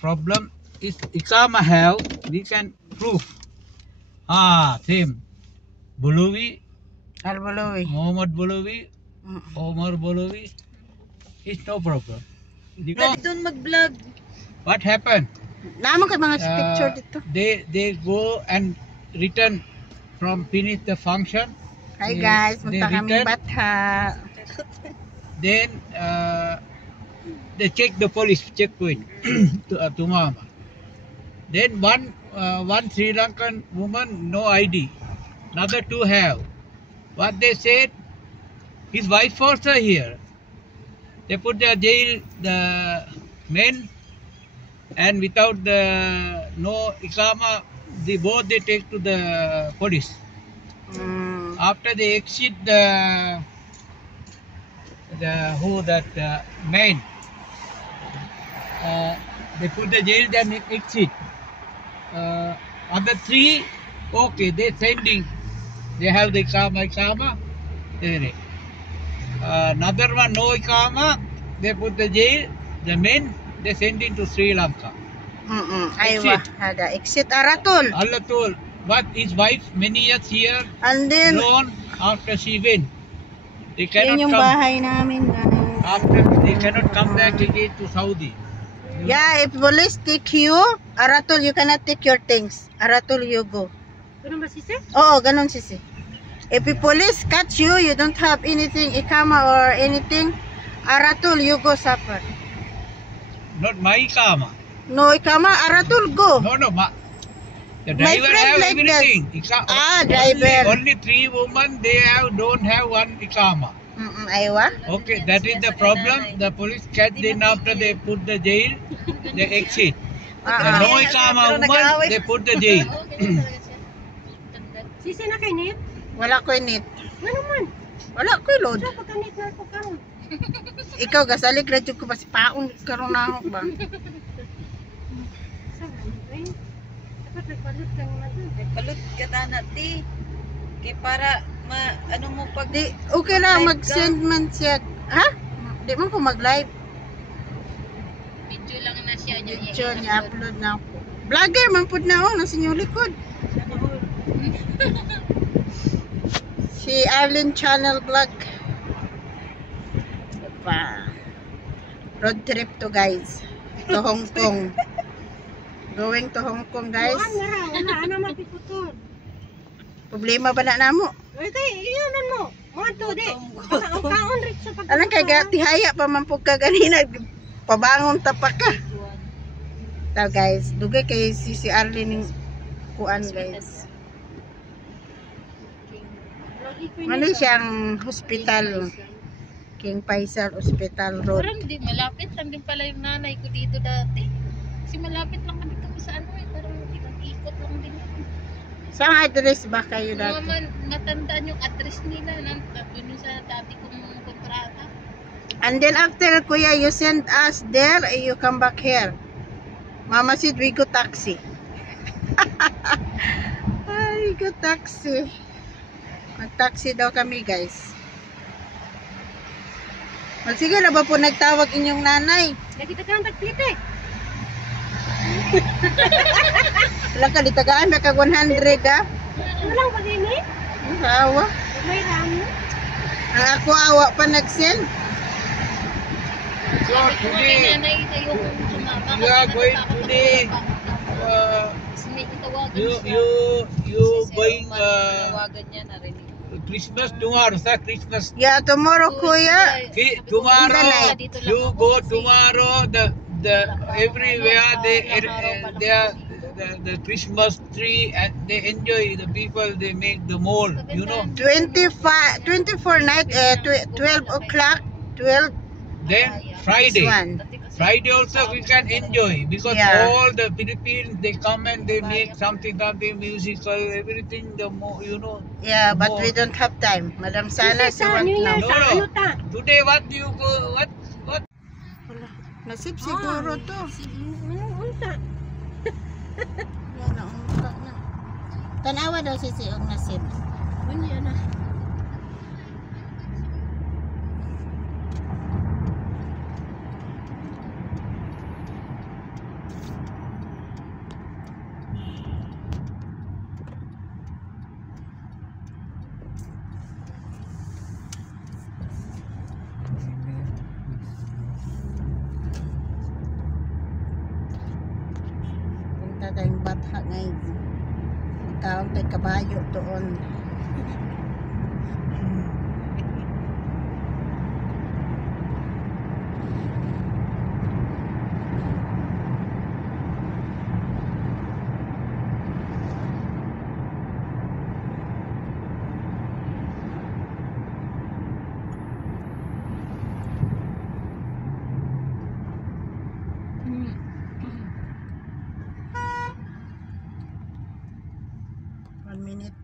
problem is Ikama have, we can prove. Same. Bolovi, Al-Bulawi. Muhammad Bolovi, Omar Bolovi, it's no problem. You know Doon mag-vlog. what happened? Naman kay mga picture dito. They go and return from finish the function. Hi They- guys, they punta kami return. Batha. Then they check the police checkpoint to Mama. Then one Sri Lankan woman no ID, another two have. What they said, his wife also here. They put the jail the men, and without the no ikama, both they take to the police. After they exit the main, they put the jail, then exit. Other three, okay, they sending, they have the ikama. Another one no ikama, they put the jail, the men, they sending to Sri Lanka. Aywa, hada exit Aratul. Allah told, but his wife many years here, And then alone after she went. They yan cannot yung come bahay namin guys. after, they cannot come back again to Saudi. Yeah, if police take you, Aratul, you cannot take your things. Aratul, you go. Ganun ba sisi? Oo, ganun sisi. If the police catch you, you don't have anything, ikama or anything, Aratul, you go suffer. Not my ikama. No ikama, Aratul, go. No, the My driver friend have like everything. driver. Only three women, they don't have one ikama. Aywa. Okay, that is the problem. The police catch them after they put the jail, they exit. The no ikama woman, they put the jail. Sisi na kay Nit? Wala ko init. Ano man? Wala ko load. Sa pagka-Nit na ako karon. Ikaw gasalig radyo ko basi paon karon na ako ba. Sa ay. Dapat nagpalit lang natin. Palut ka na ti. Kay para ano mo pag Di okay lang mag-send man siya. Ha? Di man ko mag-live. video lang na siya Picture niya upload na ako. Vlogger man pud na oh, nasa inyong likod. Si Arlene Channel Vlog. Diba? Road trip to guys. To Hong Kong. Going to Hong Kong guys. Wala mapiputol. Problema ba na namo? Ay kay iyon mo. Mga to di. Ang kaon rin sa pag. Alang kay tihaya pa man pug ka ganina pabangon ta pa ka. So guys, dugay kay si Arlene ning kuan guys. Ano siyang hospital? King Faisal Hospital Road. parang di malapit lang din pala yung nanay ko dito dati. Kasi malapit lang kami kami sa ano eh. Parang ikot lang din yun. Saan address ba kayo dati? Matandaan yung address nila. Doon yung sa dati kong kontrata. And then after kuya, you send us there, you come back here. Mama said we go taxi. Ay, go taxi. Mag-taxi daw kami guys. Sige na ba po nagtawag inyong nanay? Nakita ka ang tagpite. Wala ka, ditagaan na ka 100 ah. Ano lang pag ini? Ang awa. May ramo. Ang ako awa pa nag-send. So today, Nanay na yung sumama. you are going today, you going Tawagan niya na rin. Christmas tomorrow, sir, Christmas. Yeah, tomorrow kuya. Tomorrow, you go tomorrow, the everywhere they are the Christmas tree, and they enjoy, the people, they make the mall, you know. 24 night, 12 o'clock, 12. Then Friday also we can enjoy, because Yeah. all the Philippines, they come and they make something musical, everything, you know. Yeah, but we don't have time. Madam Sana, she want New Year now. No, sa no. ano ta? Today what you go, what? Nasip siguro to. Unta. Yan na, umukha na. Tanawa daw si Siong nasip. Unya na. guys. Magkaon tay kabayo doon.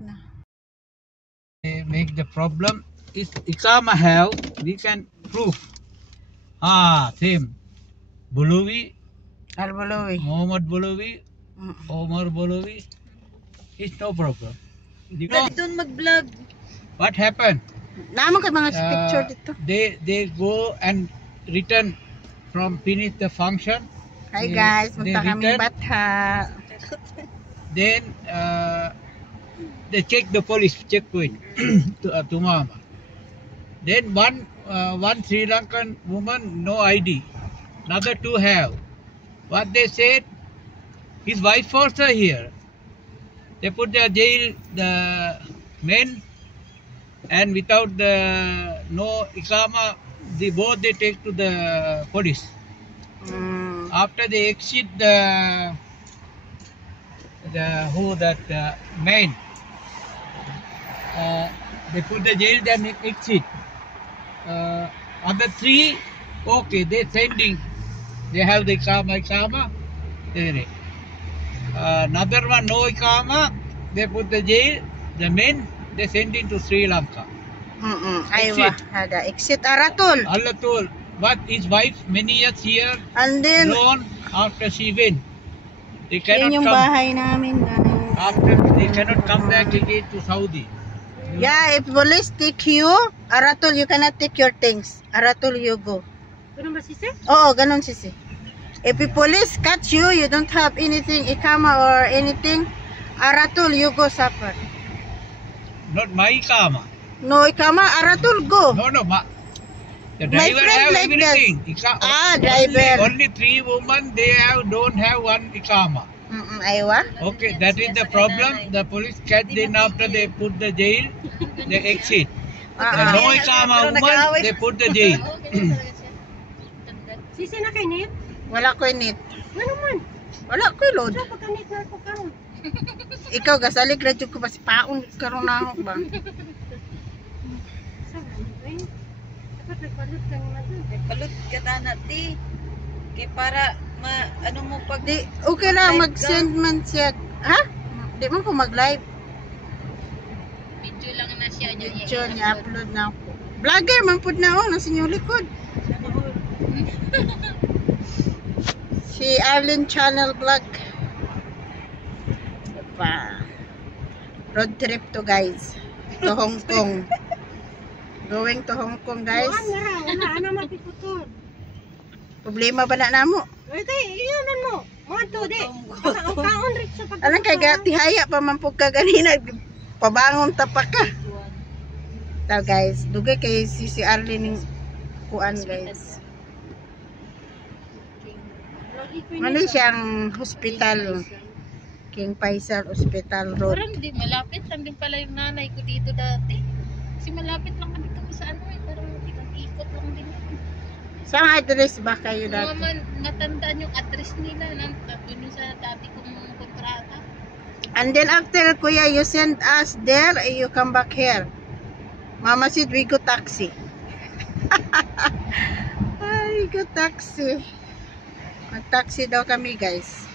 Na. Make the problem is Ikama have, we can prove. Same. Bolovi, Albolowi. Muhammad Bolovi, Omar Bolovi, it's no problem. You know Doon mag-vlog. what happened? Namo kay mga picture dito. They go and return from finish the function. Hi They- guys, they punta kami return. Batha. Then they check the police checkpoint to Mama. Then one Sri Lankan woman no ID, another two have. What they said, his wife also here. They put the jail the men, and without the no ikama, both they take to the police. After they exit the main, they put the jail, then exit. Other three, okay, they sending, they have the ikama. Another one no ikama, they put the jail, the men, they sending to Sri Lanka. Aywa, hada exit Aratul. Allah told, but his wife many years here, And then alone after she went. They yun cannot yung come. bahay namin guys. After they cannot come back again to Saudi. Yeah, if police take you, Aratul, you cannot take your things. Aratul, you go. Ganun ba sisi? Oo, ganun sisi. If the police catch you, you don't have anything, ikama or anything, Aratul, you go suffer. Not my ikama. No ikama, Aratul, go. No, the My driver friend have like everything. Driver. Only three women they don't have one ikama. Aywa. Okay, that is the problem. The police catch them after they put the jail, they exit. The no ikama woman, they put the jail. Sisi na kay Nit? Wala ko init. Ano man? Wala ko load. Sa pagka-Nit na ako karon. Ikaw, gasalig na dyan ko pa si paon karon na ako ba? Sa ano? Dapat nagpalut ka nga doon. Balut ka na ti. Kay para ano mo pag Di, okay lang, mag-send man siya. Ha? Di man ko mag-live. Video lang na siya dyan. Picture niya, upload na ako. Vlogger, man pud na ako, nasa inyong likod. Si Arlene Channel Vlog. Diba? Road trip to guys. To Hong Kong. Going to Hong Kong guys. Wala na mapiputol. Problema ba na namo? Ito, iyanan mo. Mga to, di. Ang kaon rin sa pagka. Alam kay tihaya pa man pug ka ganina. Pabangon tapak ka. So guys, dugay kay si Arlene ning kuan guys. Ano siyang hospital? King Faisal Hospital Road. Parang di malapit lang din pala yung nanay ko dito dati. Kasi malapit lang kami kami sa ano eh. Parang ikot lang din yun. Saan address ba kayo Mga dati? matandaan yung address nila. Doon yung sa dati kong kontrata. And then after kuya, you send us there, you come back here. Mama said we go taxi. Ay, go taxi. Mag-taxi daw kami guys.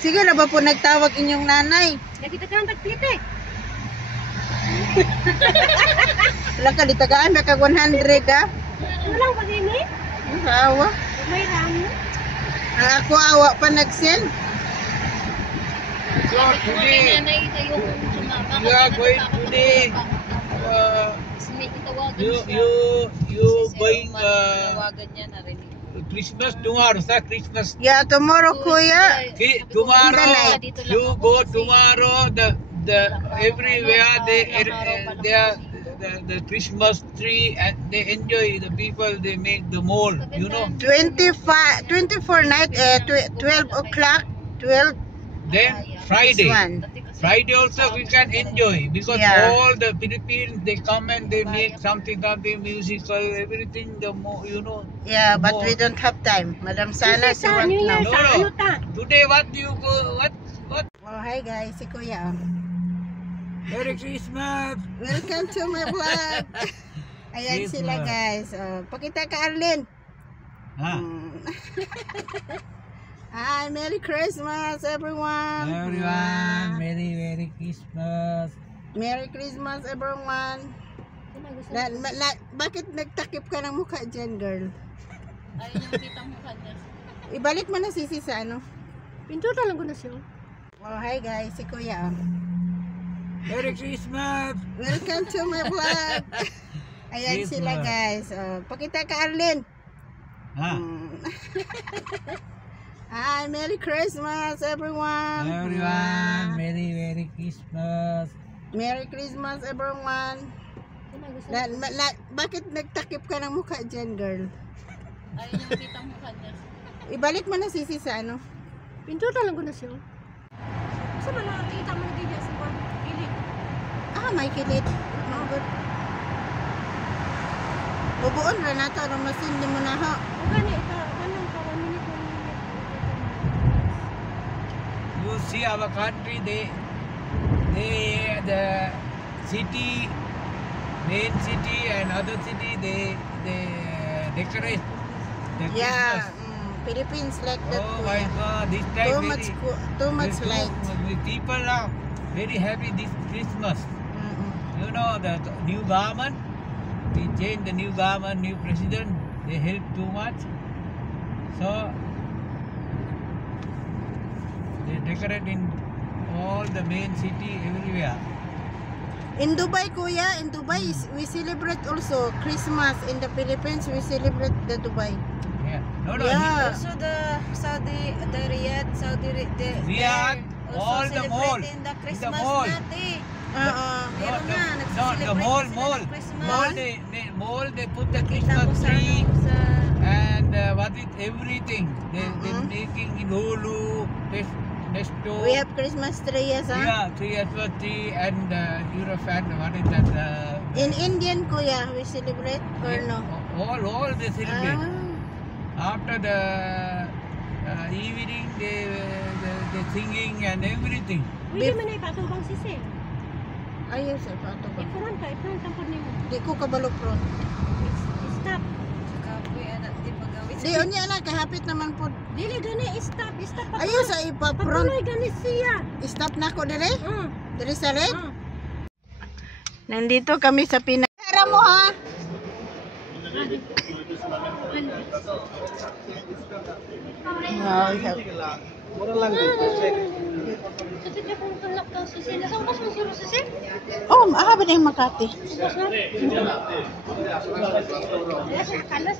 Sige na ba po nagtawag inyong nanay? Lagi ka ang tagplit eh. Wala ka, ditagaan na ka 100 ah. Walang pag-ini. Ang awa. May ramo. Ang ako awa pa nag-send. So today, Nanay na yung sumama. we are going today. You going tawagan niya na rin. Christmas tomorrow, sir. Christmas. Yeah, tomorrow kuya. Tomorrow you go tomorrow. The everywhere the Christmas tree and they enjoy the people. They make the mall. You know. 24 night, 12 o'clock, 12. Then Yeah. Friday. This one. Friday also we can enjoy because Yeah. all the Philippines they come and they make something musical, everything. The more you know. Yeah, but more. we don't have time. Madam Sana, Kasi she sa want New Year, now. No, sa no. ano ta? Today what do you go? What? Oh, hi guys, si Kuya. Merry Christmas. Welcome to my vlog. Ayan Christmas. sila guys. Oh, pakita ka Arlene. Ah. Hi, Merry Christmas everyone. Everyone, Merry Christmas. Merry Christmas everyone. Bakit nagtakip ka ng mukha dyan, girl? Ayun yung kitang mukha niya. Ibalik mo na sisi sa ano. Pindutan lang ko na siya. Oh, hi guys, si Kuya. Merry Christmas. Welcome to my vlog. Ayan Christmas. sila guys. Oh, pakita ka Arlene. Ah. Hi, Merry Christmas everyone. Everyone, Merry Christmas. Merry Christmas everyone. Bakit nagtakip ka ng mukha dyan, girl? Ayun yung kitang mukha niya. Ibalik mo na sisi sa ano. Pindutan lang ko na siya. Sa man nakakita mo na ganyan sa kwan. Pilit. Ah, may kilit. No, good. Bubuon ra na to. Anong masin di mo na ho. O gani, ito. Anong pa 1 minute, 1 minute. You see our country, the city, main city and other city, they decorate the Yeah, Christmas. Philippines like that. Oh Kuya. my God, this time Too much very- light. People are very happy this Christmas. Mm-mm. You know the new government, we change the new government, new president. They help too much, so they decorate in all the main city everywhere. In Dubai, Kuya, in Dubai, we celebrate also Christmas. In the Philippines, we celebrate the Dubai. Yeah. No, no. Yeah. Also the Riyadh, the Riyadh, they're all also the mall. celebrating the In the Christmas mall. natin. Meron No, na, the nagsiselebrate mall, sila mall. ng Christmas. Mall, they put the Kita ko Christmas sa, tree sa and what with everything. They Mhm. making in Hulu, Nesto. We have Christmas tree, yes, huh? Yeah, Christmas tree and Eurofan. What is that? In Indian, Kuya, we celebrate or no? All they celebrate. Ah. After the evening, they singing and everything. Pwede man na ipatubang si Sel. Ayaw sa pato ba? Ikuran tampon nimo. Di ko kabalo pro. Stop. kapoy, anak, di magawin. Di unya na kahapit naman po. Dili gani, stop. Ayaw sa ipa-front. Patuloy gani siya. Stop na ko dire. Mm. Dire sa red. Mm. Nandito kami sa Pinara mo ha. Wow, Kasi siya kung kalak ka sa sila. Saan ka susuro sa sila? oh, mahaba na yung Makati. Kalas